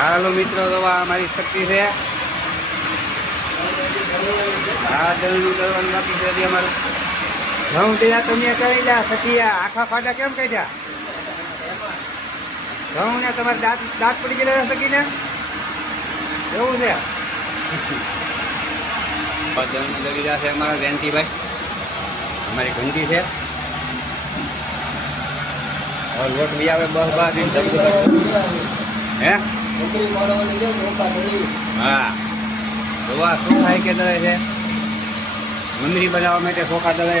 હાલો મિત્રો, તો આ મારી શક્તિ છે. આ દળનું દળવાનું બાકી છે હજી અમારું. ઘઉં ત્યાં તમે કરી લ્યા સખિયા, આખા ફાટા કેમ કહી દા ઘઉં ને તમારે દાંત દાંત પડી ગયેલા સખીને એવું છે. દળનું દળી રહ્યા છે અમારા જયંતિભાઈ, અમારી ઘંટી છે. લોટ બી આવે બસ બાર હે હા જોવા શું થાય કે દળે છે. મંદરી બનાવવા માટે ચોખા દળે,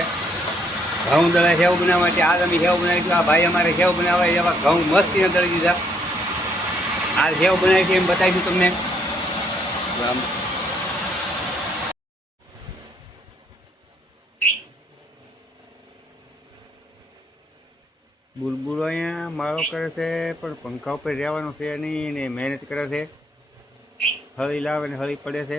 ઘઉં દળે, સેવ બનાવવા માટે આ અમે સેવ બનાવી દીધું. આ ભાઈ અમારે સેવ બનાવે એવા ઘઉં મસ્તીને દળી દીધા. આ સેવ બનાવી છે એમ બતાવીશું તમને. બુલબુલો અહીંયા માળો કરે છે પણ પંખા ઉપર રહેવાનું છે નહીં ને મહેનત કરે છે. હળી લાવે ને હળી પડે છે.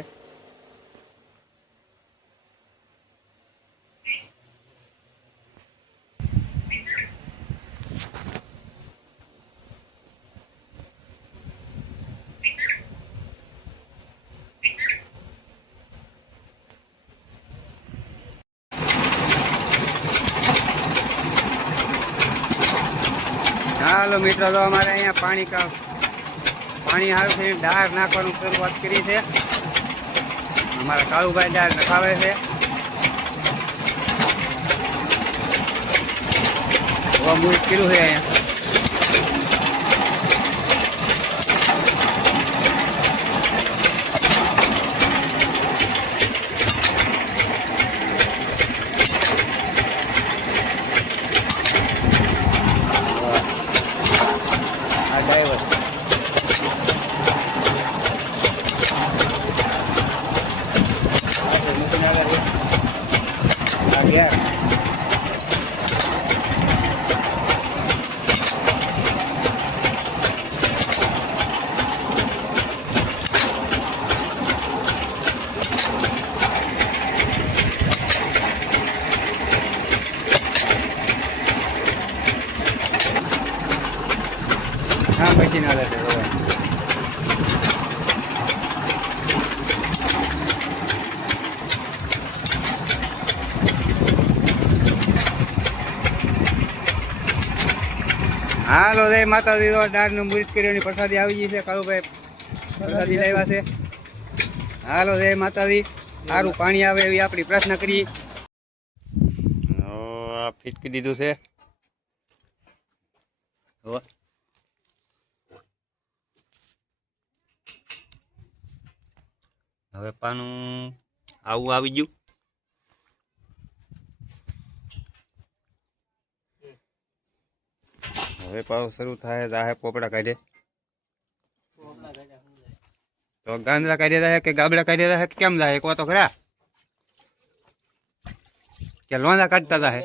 હાલો મિત્રો, તો અમારે અહીંયા પાણી હારું છે. ડાળ નાખવાનું શરૂઆત કરી છે. અમારા કાળુભાઈ ડાળ નખાવે છે. મૂળ કર્યું છે અહીંયા. હા મશીન આવે છે. હાલો રે માતાજી, તો ડાળનું મુહૂર્ત કર્યોની પ્રસાદી આવી ગઈ છે. કાળુભાઈ પ્રસાદી લાવ્યા છે. હાલો રે માતાજી, સારું પાણી આવે એવી આપણી પ્રાર્થના કરીએ. ફીટકી દીધું છે. હવે પાનું આવું આવી ગયું. હવે પાવ શરૂ થાય રાહે પોપડા કાઢે તો ગાંદડા કાઢી રહ્યા કે ગાબડા કાઢી રહ્યા કે કેમ જાય? એક વાત તો ખરા કે લોંદા કાઢતા હતા.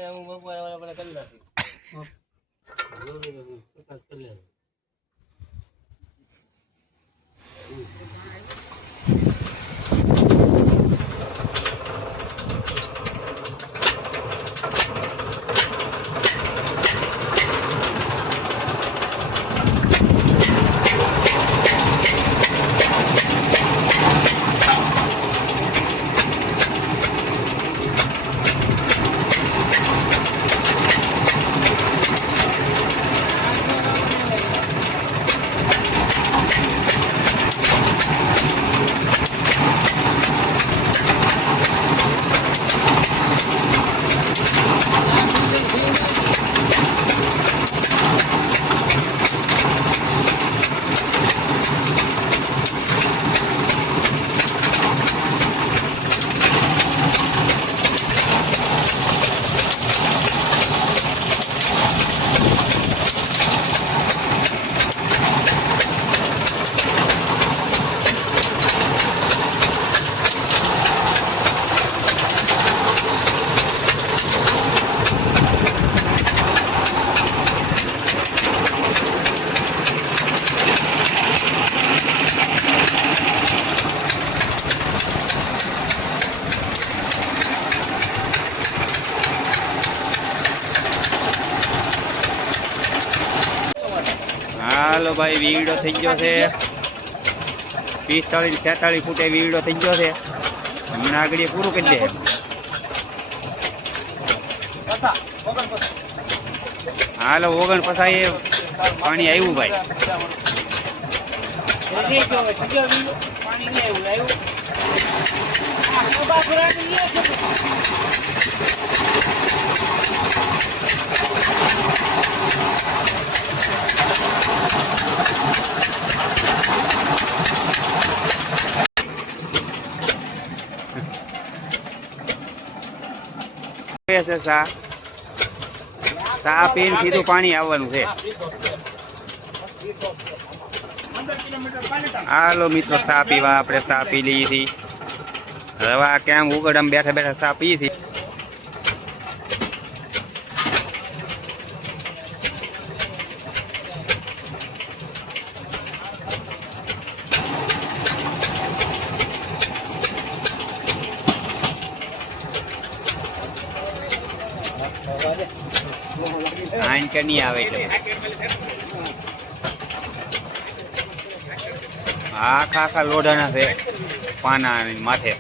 હાલો ભાઈ વીડો થઈ ગયો છે. 45 46 ફૂટે વીડો થઈ ગયો છે. હમણાં આગળ એ પૂરું કરી દે. હાલો 49 પાણી આવ્યું ભાઈ. સા પીને સીધું પાણી આવવાનું છે. હાલો મિત્રો સા પીવા આપણે સા પી લઈએ છીએ. હવે કેમ ઉગડમ બેઠા બેઠા સા પીએ છીએ. આઈન કે નહીં આવે છે. આખા લોઢાના છે પાના માથે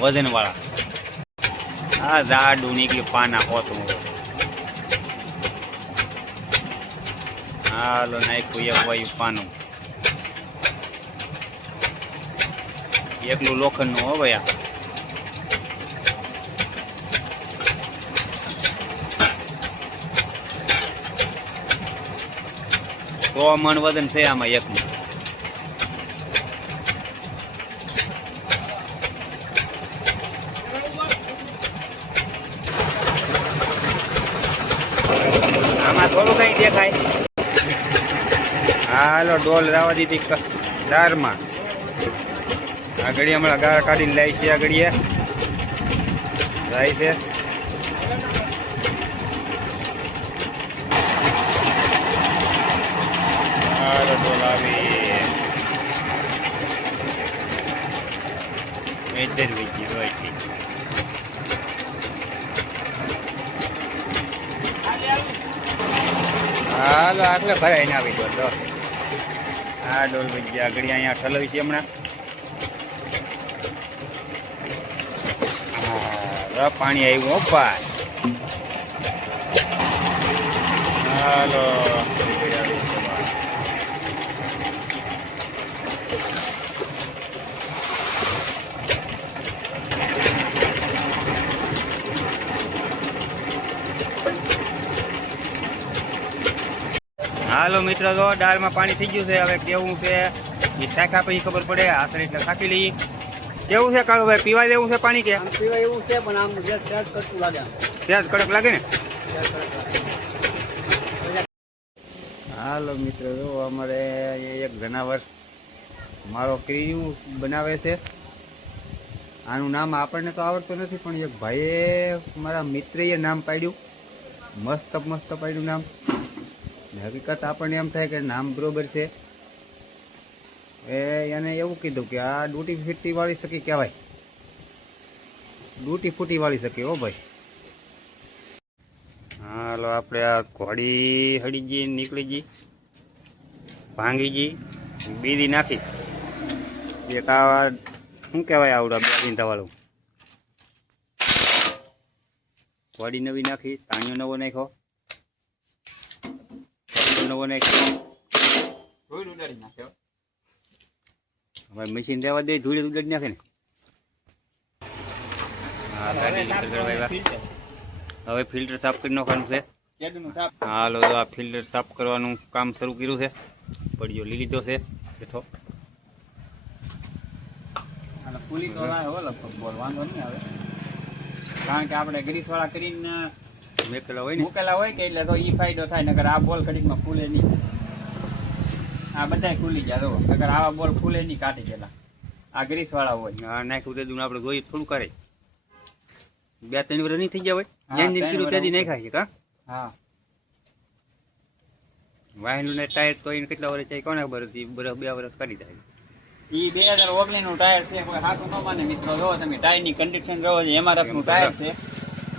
વજન વાળા. આ જાડું નીકળ્યું પાના હોતું. હાલો નાખ્યું એક વાયું પાનું. એકલું લોખંડનું હો ભાઈ. તો મણ વજન છે આમાં એકનું. આમાં થોડું કઈ દેખાય. હાલો ડોલ રાવા દીધી દારમાં. આગળ હમણાં ગાળ કાઢીને લાવી છે. આગળ જાય છે. ડોલ આવી મેજર વીજી હોય છે. હાલો આટલે ભરાઈને આવી ગયો તો. આ ડોલ વીજી આગળ અહીંયા ઠલવી છે હમણાં. હા પાણી આવ્યું ઓપા. હાલો હાલો મિત્રો તો દાળમાં પાણી થઈ ગયું છે. હવે કેવું છે એ શાખા પછી ખબર પડે. આશરે એટલે શાકી લઈએ. કેવું છે કાળો ભાઈ? પીવા જેવું છે પાણી કે? પીવા એવું છે પણ આમ સહેજ કડક લાગે. સહેજ કડક લાગે ને. હાલો મિત્રો જો અમારે એક જનાવર માળો ક્રિયું બનાવે છે. આનું નામ આપણને તો આવડતું નથી પણ એક ભાઈએ મારા મિત્રએ નામ પાડ્યું. મસ્ત મસ્ત પાડ્યું નામ. હકીકત આપણને એમ થાય કે નામ બરોબર છે. એને એવું કીધું કે આ ડૂટી ફૂટી વાળી શકી કહેવાય. ડૂટી ફૂટી વાળી શકી હો ભાઈ. હાલો આપણે આ ઘોડી હળી ગઈ નીકળી ગઈ ભાંગી ગઈ બીજી નાખી. એક આ શું કહેવાય આવડા બે વાળું ઘોડી નવી નાખી. તાણિયો નવો નાખ્યો. નવો નાખ્યો. હવે મશીન દેવા દે ધૂળી ઉડાડી નાખે ને. હા હવે ફિલ્ટર સાફ કરી નાખવાનું છે. હાલો આ ફિલ્ટર સાફ કરવાનું કામ શરૂ કર્યું છે. પડ્યો લઈ લીધો છે બેઠો. ફૂલી તો બોલ વાંધો નહીં આવે કારણ કે આપણે ગ્રીસવાળા કરીને મૂકેલા હોય કે એટલે તો એ ફાયદો થાય. નકર આ બોલ ઘડીકમાં ફૂલે નહીં. આ બધા ખુલી ગયા તો નકર આવા બોલ ફૂલે નહીં કાઢી ગયેલા. આ ગ્રીસવાળા હોય. હા નાખ્યું તે આપણે જોઈએ થોડું કરે. 2-3 વર્ષ નહીં થઈ ગયા હોય. જેમ જેમ કીધું તેથી નહીં ખાય કા. હા વાહનનું ને ટાયર તો એને કેટલા વર્ષ થાય કોને ખબર હતી. 2 વર્ષ કરી જાય. એ 2019 નું ટાયર છે. કોઈ હાથું ન માને મિત્રો. જો તમે ટાયરની કન્ડિશન જોવો છો. MRF નું ટાયર છે.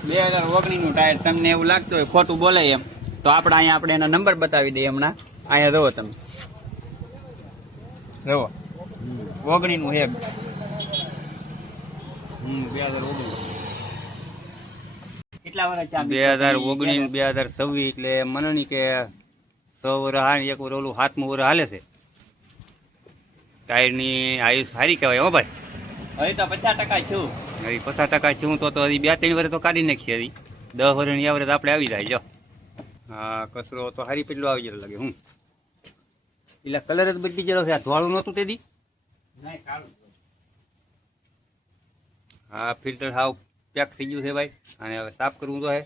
2019 નું ટાયર. તમને એવું લાગતું હોય ખોટું બોલે એમ તો અહીંયા આપણે એના નંબર બતાવી દઈએ હમણાં. અહીંયા જોવો તમે. જોવો ઓગણીનું છે 2019 કેટલા વર્ષ ચા 2019 2026 એટલે મને નહીં કે 100 વર્ષ હા ને 1 વર્ષ ઓલું 7મું વર્ષ હાલે છે. ટાયરની આયુષ સારી કહેવાય હો ભાઈ. હવે તો 50% છું. હજી 50% છું તો હજી 2-3 વર્ષ તો કાઢી નાખીએ. હજી 10 વર્ષની એવરેજ આપણે આવી જાય. જો હા કચરો તો સારી પેલું આવી ગયેલો લાગે. હું એટલે કલર જ બદલી ગયેલો છે. આ ધોળું નહોતું તે દી. નહીં કાળું. હા ફિલ્ટર હાવ પેક થઈ ગયું છે ભાઈ. અને હવે સાફ કરવું તો હે.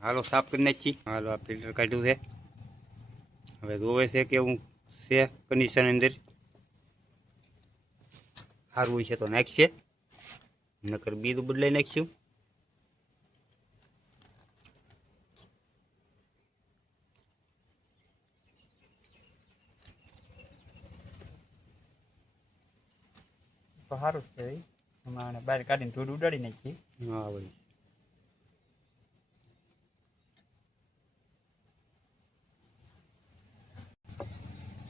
હાલો સાફ કરી નાખી. હાલો આ ફિલ્ટર કાઢ્યું છે. હવે જોવે છે કેવું છે કન્ડિશન અંદર. સારું હોય છે તો નાખશે, નકર બીજું બદલાઈ નાખશું. તો સારું જ છે. હમણાં બહાર કાઢીને થોડું ઉડાડી નાખીએ. હા ભાઈ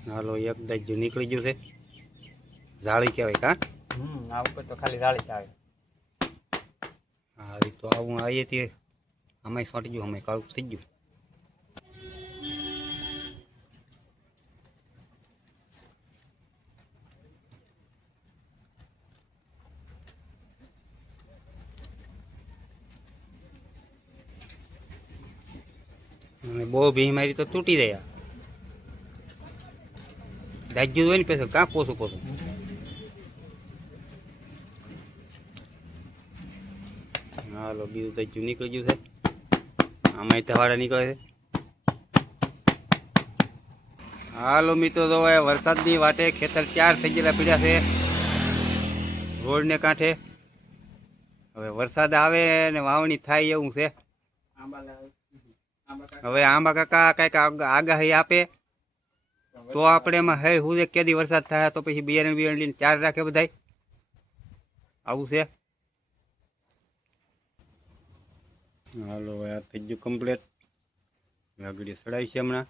હાલો એક દાજ્યું નીકળી ગયું છે. જાળી કહેવાય કા. આ ઉપર તો ખાલી જાળી જ આવે. હા એ તો આવું આવીએ તે આમાંય સોંટી ગયું, આમાંય કાળું થઈ ગયું. અને બહુ ભી મારી તો તૂટી જાય. દાજ્યું હોય ને પેસર કાં પોસું પોસું. હાલો બીજું દાજ્યું નીકળી ગયું છે. આમાંય તવાડા નીકળે છે. હાલો મિત્રો તો હવે વરસાદની વાટે ખેતર 4 થઈ ગયેલા પીડ્યા છે રોડને કાંઠે. હવે વરસાદ આવે ને વાવણી થાય એવું છે. હવે આંબા કાકા કંઈક આગાહી આપે તો આપણે એમાં હે હું કેદી વરસાદ થાય તો પછી બિયારણ લઈને 4 રાખે બધાય. આવું છે. હાલો હવે આ થઈ ગયું કમ્પ્લેટ. આગળ સડાવી છે હમણાં.